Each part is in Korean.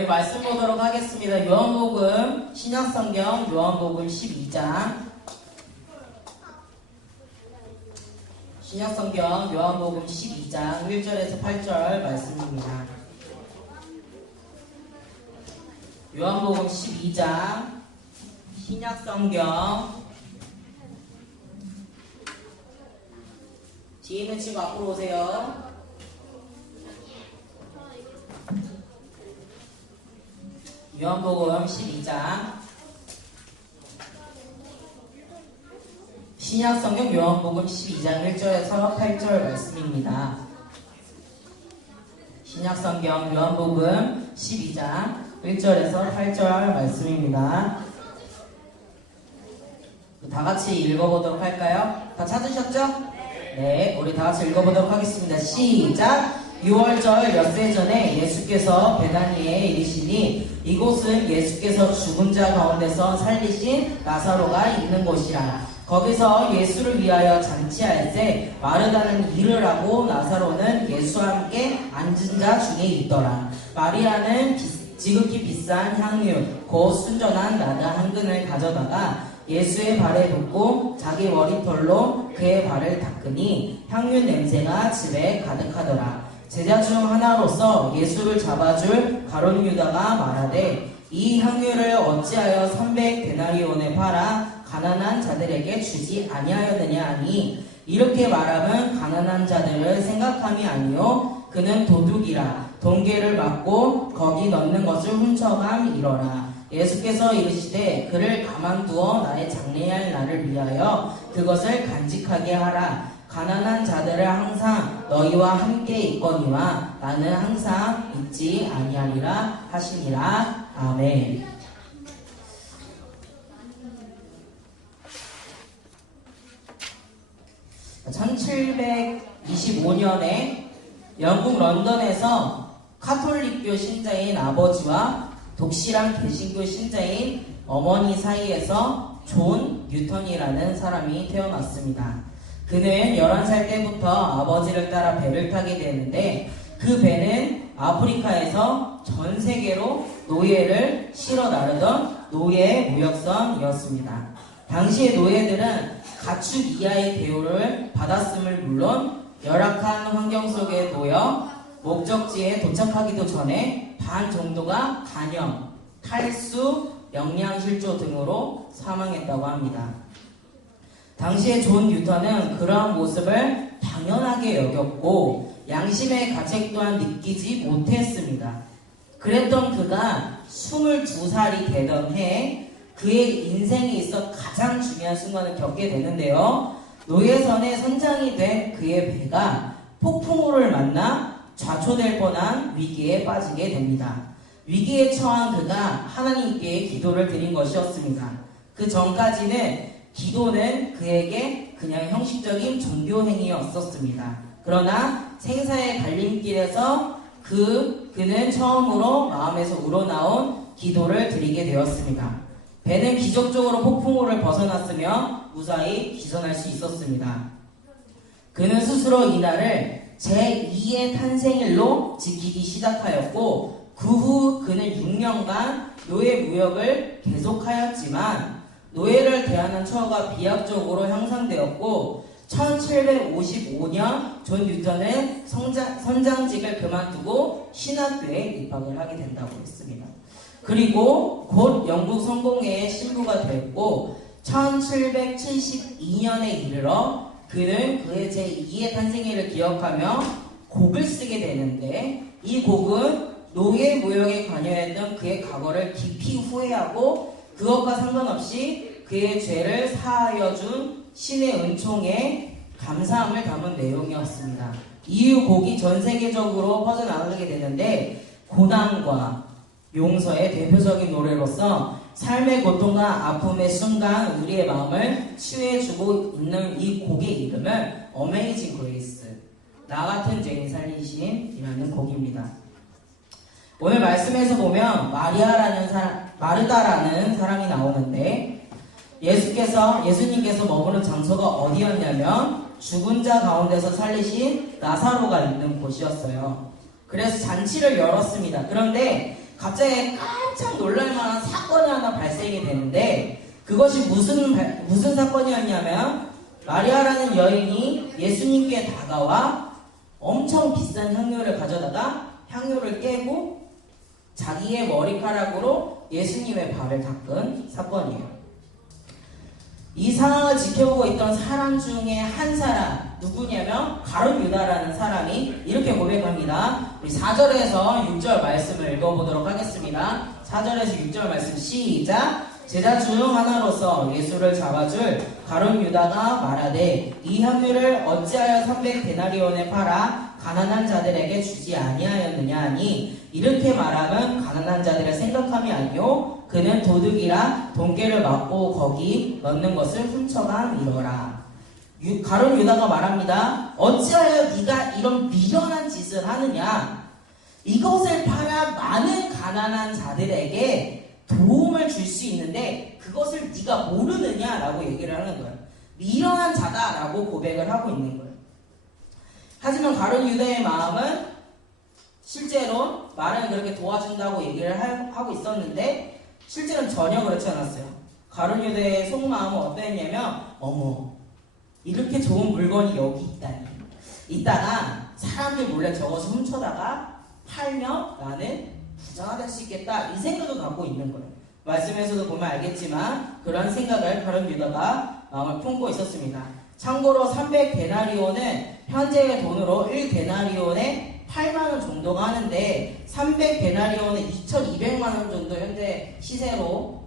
우리 말씀 보도록 하겠습니다. 요한복음, 신약성경 요한복음 12장. 신약성경 요한복음 12장 1절에서 8절 말씀입니다. 요한복음 12장 신약성경. 뒤에 있는 친구 앞으로 오세요. 요한복음 12장 신약성경 요한복음 12장 1절에서 8절 말씀입니다. 신약성경 요한복음 12장 1절에서 8절 말씀입니다. 다 같이 읽어보도록 할까요? 다 찾으셨죠? 네, 우리 다 같이 읽어보도록 하겠습니다. 시작! 6월절 엿새 전에 예수께서 베다니에 이르시니 이곳은 예수께서 죽은 자 가운데서 살리신 나사로가 있는 곳이라. 거기서 예수를 위하여 잔치할 때 마르다는 일을 하고 나사로는 예수와 함께 앉은 자 중에 있더라. 마리아는 지극히 비싼 향유 곧 순전한 나다 한 근을 가져다가 예수의 발에 붓고 자기 머리털로 그의 발을 닦으니 향유 냄새가 집에 가득하더라. 제자 중 하나로서 예수를 잡아줄 가룟 유다가 말하되 이 향유를 어찌하여 300데나리온에 팔아 가난한 자들에게 주지 아니하였느냐 하니 이렇게 말하면 가난한 자들을 생각함이 아니요 그는 도둑이라 돈계를 맞고 거기 넣는 것을 훔쳐감이러라. 예수께서 이르시되 그를 가만두어 나의 장래할 날을 위하여 그것을 간직하게 하라. 가난한 자들을 항상 너희와 함께 있거니와 나는 항상 있지 아니하리라 하시니라. 아멘. (1725년에) 영국 런던에서 카톨릭교 신자인 아버지와 독실한 개신교 신자인 어머니 사이에서 존 뉴턴이라는 사람이 태어났습니다. 그는 11살 때부터 아버지를 따라 배를 타게 되는데 그 배는 아프리카에서 전 세계로 노예를 실어 나르던 노예 무역선이었습니다. 당시의 노예들은 가축 이하의 대우를 받았음을 물론 열악한 환경 속에 놓여 목적지에 도착하기도 전에 반 정도가 간염, 탈수, 영양실조 등으로 사망했다고 합니다. 당시에 존 뉴턴은 그러한 모습을 당연하게 여겼고 양심의 가책 또한 느끼지 못했습니다. 그랬던 그가 22살이 되던 해 그의 인생에 있어 가장 중요한 순간을 겪게 되는데요. 노예선의 선장이 된 그의 배가 폭풍우를 만나 좌초될 뻔한 위기에 빠지게 됩니다. 위기에 처한 그가 하나님께 기도를 드린 것이었습니다. 그 전까지는 기도는 그에게 그냥 형식적인 종교 행위였었습니다. 그러나 생사의 갈림길에서 그는 처음으로 마음에서 우러나온 기도를 드리게 되었습니다. 배는 기적적으로 폭풍우를 벗어났으며 무사히 기선할 수 있었습니다. 그는 스스로 이날을 제2의 탄생일로 지키기 시작하였고 그 후 그는 6년간 노예 무역을 계속하였지만 노예를 대하는 처우가 비약적으로 향상되었고 1755년 존 뉴턴은 선장직을 그만두고 신학교에 입학을 하게 된다고 했습니다. 그리고 곧 영국 성공회의 신부가 되었고 1772년에 이르러 그는 그의 제2의 탄생일을 기억하며 곡을 쓰게 되는데 이 곡은 노예 무역에 관여했던 그의 과거를 깊이 후회하고 그것과 상관없이 그의 죄를 사하여 준 신의 은총에 감사함을 담은 내용이었습니다. 이후 곡이 전 세계적으로 퍼져나가게 되는데 고난과 용서의 대표적인 노래로서 삶의 고통과 아픔의 순간 우리의 마음을 치유해주고 있는 이 곡의 이름은 Amazing Grace, 나 같은 죄인 살리심이라는 곡입니다. 오늘 말씀에서 보면 마르다라는 사람이 나오는데 예수님께서 머무는 장소가 어디였냐면 죽은 자 가운데서 살리신 나사로가 있는 곳이었어요. 그래서 잔치를 열었습니다. 그런데 갑자기 깜짝 놀랄만한 사건이 하나 발생이 되는데 그것이 무슨 사건이었냐면 마리아라는 여인이 예수님께 다가와 엄청 비싼 향료를 가져다가 향료를 깨고 자기의 머리카락으로 예수님의 발을 닦은 사건이에요. 이 상황을 지켜보고 있던 사람 중에 한 사람, 누구냐면 가룟 유다라는 사람이 이렇게 고백합니다. 우리 4절에서 6절 말씀을 읽어보도록 하겠습니다. 4절에서 6절 말씀 시작. 제자 중 하나로서 예수를 잡아줄 가룟 유다가 말하되 이 향유를 어찌하여 300데나리온에 팔아 가난한 자들에게 주지 아니하였느냐 하니 이렇게 말하면 가난한 자들을 생각함이 아니요 그는 도둑이라 돈깨를 맞고 거기 넣는 것을 훔쳐감이로라. 가룟 유다가 말합니다. 어찌하여 네가 이런 미련한 짓을 하느냐. 이것을 팔아 많은 가난한 자들에게 도움을 줄 수 있는데 그것을 네가 모르느냐라고 얘기를 하는 거예요. 미련한 자다라고 고백을 하고 있는 거예요. 하지만 가룟 유다의 마음은 실제로 말은 그렇게 도와준다고 얘기를 하고 있었는데 실제로는 전혀 그렇지 않았어요. 가룟 유다의 속마음은 어떠했냐면 어머 이렇게 좋은 물건이 여기 있다니 이따가 사람들 몰래 저것을 훔쳐다가 팔면 나는 부자가 될 수 있겠다 이 생각을 갖고 있는 거예요. 말씀에서도 보면 알겠지만 그런 생각을 가룟 유다가 마음을 품고 있었습니다. 참고로 300데나리온은 현재의 돈으로 1데나리온에 8만원 정도가 하는데 300데나리온은 2200만원 정도 현재 시세로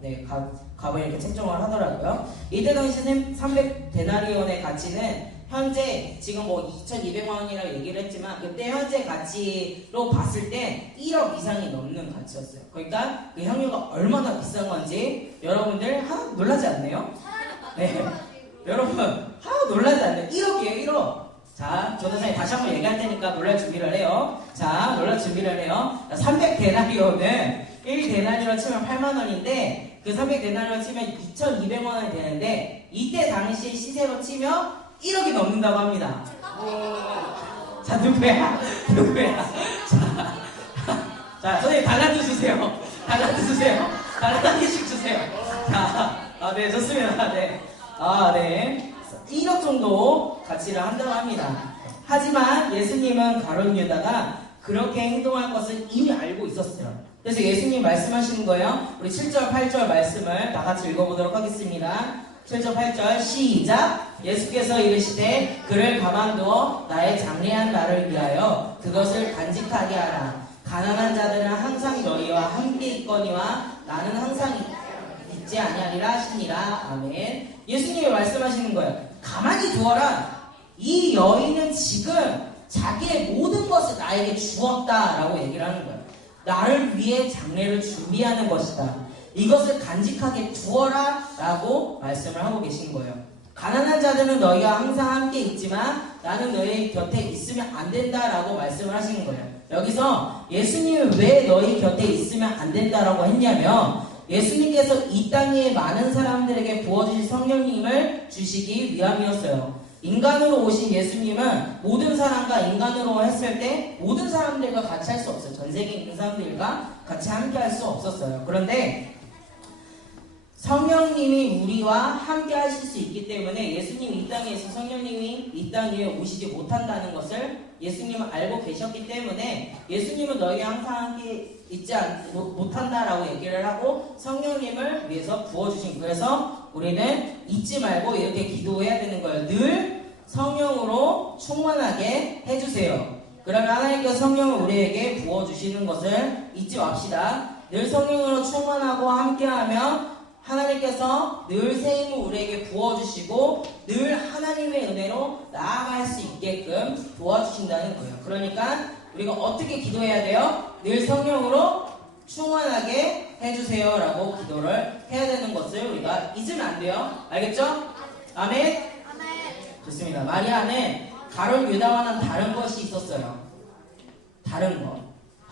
값을 이렇게 책정을 하더라고요. 이때 당시 300데나리온의 가치는 현재 지금 뭐 2200만원이라고 얘기를 했지만 그때 현재 가치로 봤을 때 1억 이상이 넘는 가치였어요. 그러니까 그 향유가 얼마나 비싼 건지 여러분들 하나도 놀라지 않네요? 네. 여러분 하나도 놀라지 않네요. 1억이에요 1억. 자, 조선생님 다시 한번 얘기할 테니까 놀랄 준비를 해요. 자, 놀랄 준비를 해요. 300데나리온은 1데나리온 치면 8만원인데 그 300데나리온 치면 2200만원이 되는데 이때 당시 시세로 치면 1억이 넘는다고 합니다. 자, 누구야? 자, 선생님 달란트 주세요. 달란트 주세요. 달란트 한 개씩 주세요. 자, 네, 좋습니다. 네. 네. 1억 정도 가치를 한다고 합니다. 하지만 예수님은 가룟 유다가 그렇게 행동할 것을 이미 알고 있었어요. 그래서 예수님 말씀하시는 거예요. 우리 7절, 8절 말씀을 다 같이 읽어보도록 하겠습니다. 7절, 8절 시작. 예수께서 이르시되 그를 가만두어 나의 장래한 날을 위하여 그것을 간직하게 하라. 가난한 자들은 항상 너희와 함께 있거니와 나는 항상 있지 아니하리라 하시니라. 아멘. 예수님이 말씀하시는 거예요. 가만히 두어라. 이 여인은 지금 자기의 모든 것을 나에게 주었다라고 얘기를 하는 거예요. 나를 위해 장래를 준비하는 것이다. 이것을 간직하게 두어라 라고 말씀을 하고 계신 거예요. 가난한 자들은 너희와 항상 함께 있지만 나는 너희 곁에 있으면 안 된다라고 말씀을 하시는 거예요. 여기서 예수님이 왜 너희 곁에 있으면 안 된다라고 했냐면 예수님께서 이 땅에 많은 사람들에게 부어주신 성령님을 주시기 위함이었어요. 인간으로 오신 예수님은 모든 사람과 인간으로 했을 때 모든 사람들과 같이 할 수 없어요. 전 세계에 있는 사람들과 같이 함께 할 수 없었어요. 그런데 성령님이 우리와 함께 하실 수 있기 때문에 예수님이 이 땅에 있어 성령님이 이 땅 위에 오시지 못한다는 것을 예수님은 알고 계셨기 때문에 예수님은 너희와 항상 함께 있지 못한다라고 얘기를 하고 성령님을 위해서 부어주신 거예요. 그래서 우리는 잊지 말고 이렇게 기도해야 되는 거예요. 늘 성령으로 충만하게 해주세요. 그러면 하나님께서 성령을 우리에게 부어주시는 것을 잊지 맙시다. 늘 성령으로 충만하고 함께하면 하나님께서 늘 새 힘을 우리에게 부어주시고 늘 하나님의 은혜로 나아갈 수 있게끔 도와주신다는 거예요. 그러니까 우리가 어떻게 기도해야 돼요? 늘 성령으로 충만하게 해주세요 라고 기도를 해야 되는 것을 우리가 잊으면 안 돼요. 알겠죠? 아멘? 좋습니다. 마리아는 가룟 유다와는 다른 것이 있었어요. 다른 것.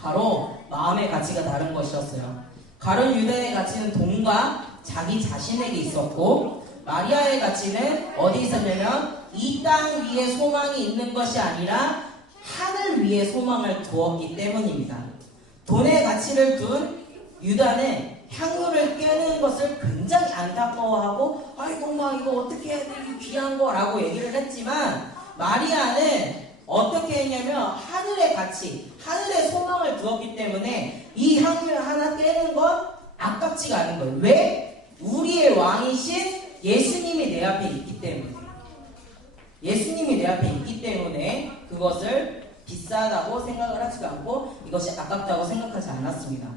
바로 마음의 가치가 다른 것이었어요. 가룟 유다의 가치는 돈과 자기 자신에게 있었고 마리아의 가치는 어디 있었냐면 이 땅 위에 소망이 있는 것이 아니라 하늘 위에 소망을 두었기 때문입니다. 돈의 가치를 둔 유다는 향유를 깨는 것을 굉장히 안타까워하고 아이고 막 이거 어떻게 해야 돼 이 귀한 거라고 얘기를 했지만 마리아는 어떻게 했냐면 하늘의 가치, 하늘의 소망을 두었기 때문에 이 향유 하나 깨는 건 아깝지가 않은 거예요. 왜? 우리의 왕이신 예수님이 내 앞에 있기 때문에. 예수님이 내 앞에 있기 때문에 그것을 비싸다고 생각을 하지 않고 이것이 아깝다고 생각하지 않았습니다.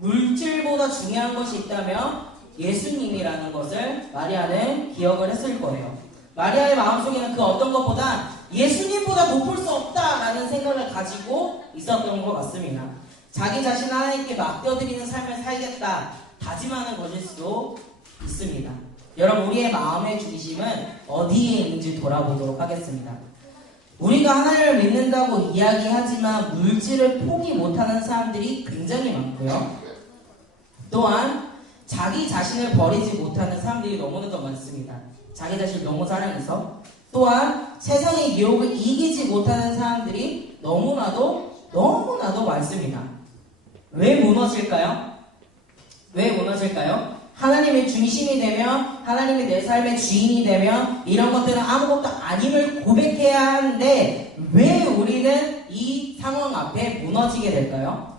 물질보다 중요한 것이 있다면 예수님이라는 것을 마리아는 기억을 했을 거예요. 마리아의 마음속에는 그 어떤 것보다 예수님보다 높을 수 없다라는 생각을 가지고 있었던 것 같습니다. 자기 자신을 하나님께 맡겨드리는 삶을 살겠다 다짐하는 것일 수도 있습니다. 여러분, 우리의 마음의 중심은 어디에 있는지 돌아보도록 하겠습니다. 우리가 하나님을 믿는다고 이야기하지만 물질을 포기 못하는 사람들이 굉장히 많고요. 또한 자기 자신을 버리지 못하는 사람들이 너무나도 많습니다. 자기 자신을 너무 사랑해서. 또한 세상의 유혹을 이기지 못하는 사람들이 너무나도 많습니다. 왜 무너질까요? 왜 무너질까요? 하나님의 중심이 되면, 하나님이 내 삶의 주인이 되면 이런 것들은 아무것도 아님을 고백해야 하는데 왜 우리는 이 상황 앞에 무너지게 될까요?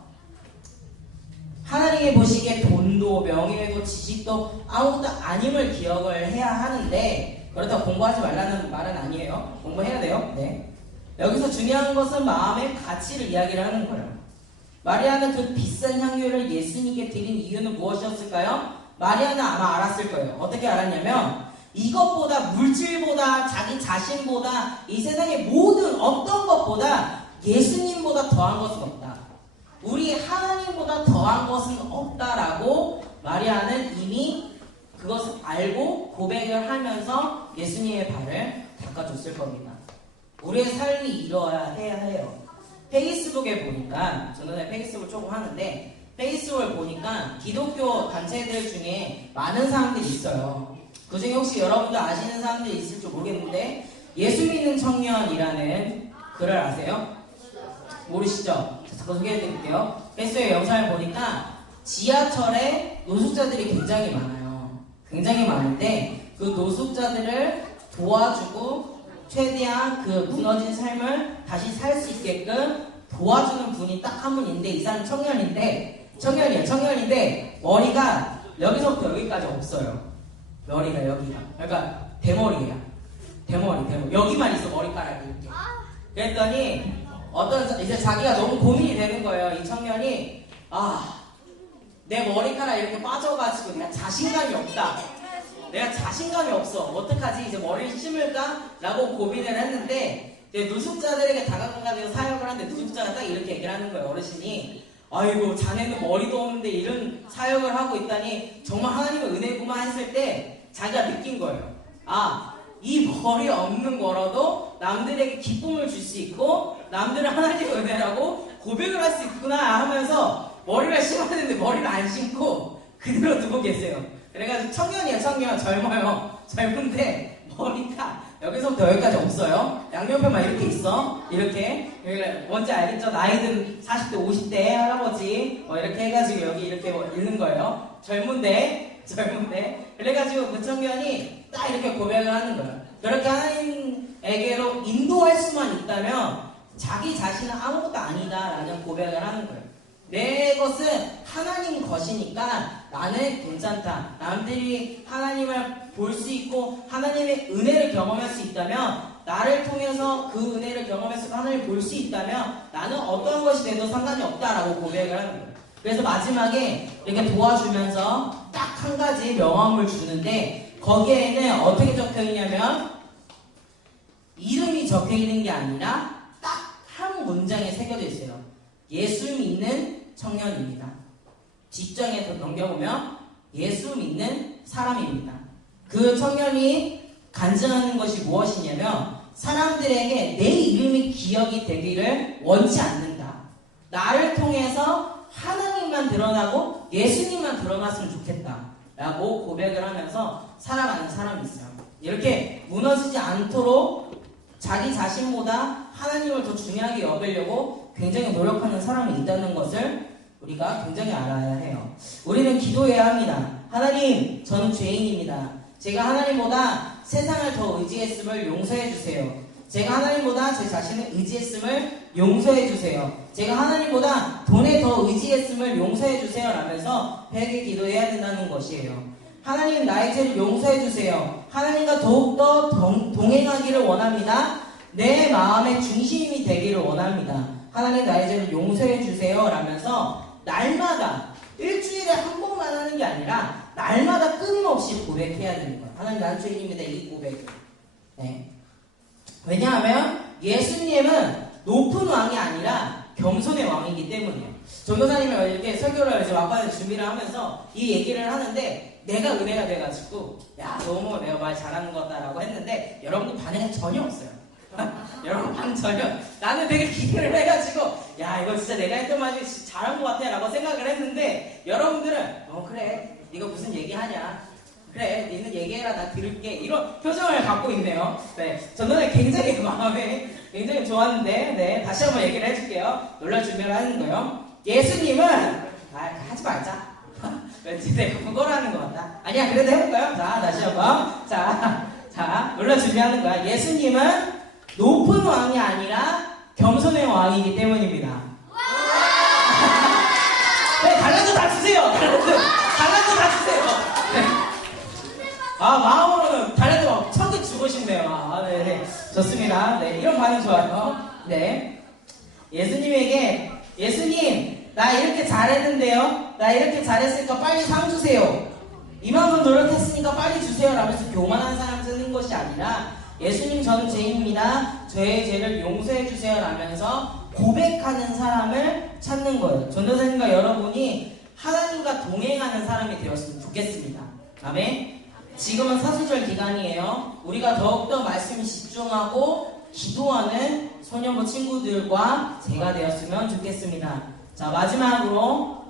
하나님이 보시기에 돈도 명예도 지식도 아무것도 아님을 기억을 해야 하는데, 그렇다고 공부하지 말라는 말은 아니에요. 공부해야 돼요. 네. 여기서 중요한 것은 마음의 가치를 이야기를 하는 거예요. 마리아는 그 비싼 향유를 예수님께 드린 이유는 무엇이었을까요? 마리아는 아마 알았을 거예요. 어떻게 알았냐면 이것보다, 물질보다, 자기 자신보다, 이 세상의 모든 어떤 것보다 예수님보다 더한 것은 없다. 우리 하나님보다 더한 것은 없다라고 마리아는 이미 그것을 알고 고백을 하면서 예수님의 발을 닦아줬을 겁니다. 우리의 삶이 이러해야 해요. 페이스북에 보니까, 저는 페이스북을 조금 하는데 페이스북을 보니까 기독교 단체들 중에 많은 사람들이 있어요. 그 중에 혹시 여러분들 아시는 사람들이 있을지 모르겠는데 예수 믿는 청년이라는 글을 아세요? 모르시죠? 잠깐 소개해드릴게요. 페이스북에 영상을 보니까 지하철에 노숙자들이 굉장히 많아요. 굉장히 많은데 그 노숙자들을 도와주고 최대한 그 무너진 삶을 다시 살 수 있게끔 도와주는 분이 딱 한 분 있는데, 이 사람 청년인데 머리가 여기서부터 여기까지 없어요. 머리가 여기가. 그러니까 대머리야. 대머리. 여기만 있어, 머리카락이 이렇게. 그랬더니 이제 자기가 너무 고민이 되는 거예요. 이 청년이 내 머리카락 이렇게 빠져가지고 내가 자신감이 없다. 내가 자신감이 없어. 어떡하지? 이제 머리를 심을까? 라고 고민을 했는데 노숙자들에게 다가가가지고 사역을 하는데 노숙자가 딱 이렇게 얘기를 하는 거예요. 어르신이 아이고 자네는 머리도 없는데 이런 사역을 하고 있다니 정말 하나님의 은혜구만 했을 때 자기가 느낀 거예요. 이 머리 없는 거라도 남들에게 기쁨을 줄 수 있고 남들은 하나님의 은혜라고 고백을 할 수 있구나 하면서 머리를 심었는데 머리를 안 심고 그대로 두고 계세요. 그래가지고 청년이에요. 젊어요. 젊은데 머리가 여기서부터 여기까지 없어요. 양옆에만 이렇게 있어. 이렇게. 뭔지 알겠죠? 나이든 40대, 50대 할아버지 이렇게 해가지고 여기 이렇게 있는 거예요. 젊은데. 그래가지고 그 청년이 딱 이렇게 고백을 하는 거예요. 그렇게 하나님에게로 인도할 수만 있다면 자기 자신은 아무것도 아니다라는 고백을 하는 거예요. 내 것은 하나님 것이니까 나는 괜찮다. 남들이 하나님을 볼 수 있고 하나님의 은혜를 경험할 수 있다면, 나를 통해서 그 은혜를 경험해서 하나님을 볼 수 있다면 나는 어떤 것이 돼도 상관이 없다라고 고백을 하는 거예요. 그래서 마지막에 이렇게 도와주면서 딱 한 가지 명함을 주는데 거기에는 어떻게 적혀있냐면 이름이 적혀있는 게 아니라 딱 한 문장에 새겨져 있어요. 예수 믿는 청년입니다. 뒷장에 넘겨보면 예수 믿는 사람입니다. 그 청년이 간증하는 것이 무엇이냐면 사람들에게 내 이름이 기억이 되기를 원치 않는다. 나를 통해서 하나님만 드러나고 예수님만 드러났으면 좋겠다 라고 고백을 하면서 살아가는 사람이 있어요. 이렇게 무너지지 않도록 자기 자신보다 하나님을 더 중요하게 여기려고 굉장히 노력하는 사람이 있다는 것을 우리가 굉장히 알아야 해요. 우리는 기도해야 합니다. 하나님, 저는 죄인입니다. 제가 하나님보다 세상을 더 의지했음을 용서해 주세요. 제가 하나님보다 제 자신을 의지했음을 용서해 주세요. 제가 하나님보다 돈에 더 의지했음을 용서해 주세요. 라면서 회개 기도해야 된다는 것이에요. 하나님, 나의 죄를 용서해 주세요. 하나님과 더욱더 동행하기를 원합니다. 내 마음의 중심이 되기를 원합니다. 하나님, 나의 죄를 용서해 주세요. 라면서 날마다 일주일에 한 번만 하는 게 아니라 날마다 끊임없이 고백해야 되는 거예요. 하나님, 나는 죄인입니다. 이 고백. 네. 왜냐하면 예수님은 높은 왕이 아니라 겸손의 왕이기 때문이에요. 전도사님이 이렇게 설교를 이제 막판에 준비를 하면서 이 얘기를 하는데 내가 은혜가 돼가지고 야, 너무 내가 말 잘하는 것 같다라고 했는데 여러분들 반응이 전혀 없어요. 여러분 반응 전혀. 나는 되게 기대를 해가지고 야, 이거 진짜 내가 했던 말이 잘한 것 같아 라고 생각을 했는데 여러분들은 그래, 이거 무슨 얘기하냐, 그래, 니는 얘기해라, 나 들을게, 이런 표정을 갖고 있네요. 네, 저는 굉장히 마음에 굉장히 좋았는데, 네, 다시 한번 얘기를 해줄게요. 놀랄 준비를 하는 거예요. 예수님은 하지 말자. 왠지 내가 그걸 하는 것 같다. 아니야, 그래도 해볼까요? 자, 다시 한번. 자, 놀랄 준비하는 거야. 예수님은 높은 왕이 아니라 겸손의 왕이기 때문입니다. 네, 달란트 다 주세요. 달란트 다 주세요. 네. 마음으로는 달란트 막 1000개 주고 싶네요. 네. 좋습니다. 네, 이런 반응 좋아요. 네. 예수님, 나 이렇게 잘했는데요? 나 이렇게 잘했으니까 빨리 상 주세요. 이만큼 노력했으니까 빨리 주세요. 라면서 교만한 사람 쓰는 것이 아니라 예수님, 저는 죄인입니다. 저의 죄를 용서해 주세요. 라면서 고백하는 사람을 찾는 거예요. 전도사님과 여러분이 하나님과 동행하는 사람이 되었으면 좋겠습니다. 아멘. 지금은 사순절 기간이에요. 우리가 더욱더 말씀에 집중하고 기도하는 소년부 친구들과 제가 되었으면 좋겠습니다. 자, 마지막으로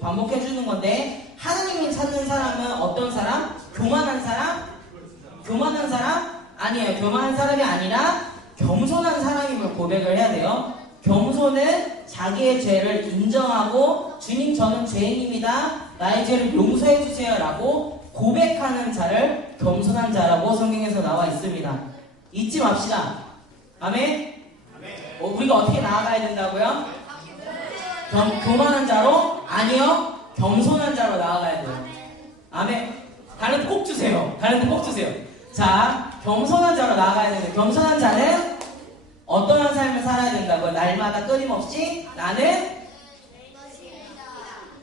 반복해주는 건데, 하나님이 찾는 사람은 어떤 사람? 교만한 사람? 교만한 사람? 아니에요. 교만한 사람이 아니라 겸손한 사람임을 고백을 해야 돼요. 겸손은 자기의 죄를 인정하고 주님, 저는 죄인입니다. 나의 죄를 용서해 주세요 라고 고백하는 자를 겸손한 자라고 성경에서 나와 있습니다. 잊지 맙시다. 아멘? 우리가 어떻게 나아가야 된다고요? 교만한 자로? 아니요. 겸손한 자로 나아가야 돼요. 아멘? 달란트 꼭 주세요. 달란트 꼭 주세요. 자, 겸손한 자로 나아가야 되는데, 겸손한 자는 어떠한 삶을 살아야 된다고요? 날마다 끊임없이 나는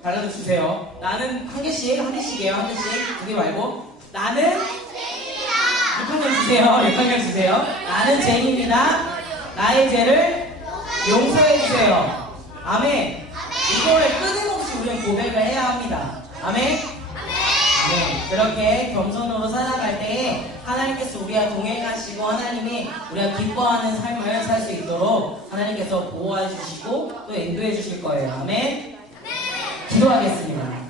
달란트 주세요. 나는 한 개씩이에요. 한 개씩. 두 개 말고. 나는 6학년 주세요. 6학년 주세요. 나는 죄인입니다. 나의 죄를 용서해 주세요. 아멘. 이거를 끊임없이 우리는 고백을 해야 합니다. 아멘. 네, 그렇게 겸손으로 살아갈 때에 하나님께서 우리와 동행하시고 하나님이 우리가 기뻐하는 삶을 살 수 있도록 하나님께서 보호해 주시고 또 인도해 주실 거예요. 아멘. 기도하겠습니다.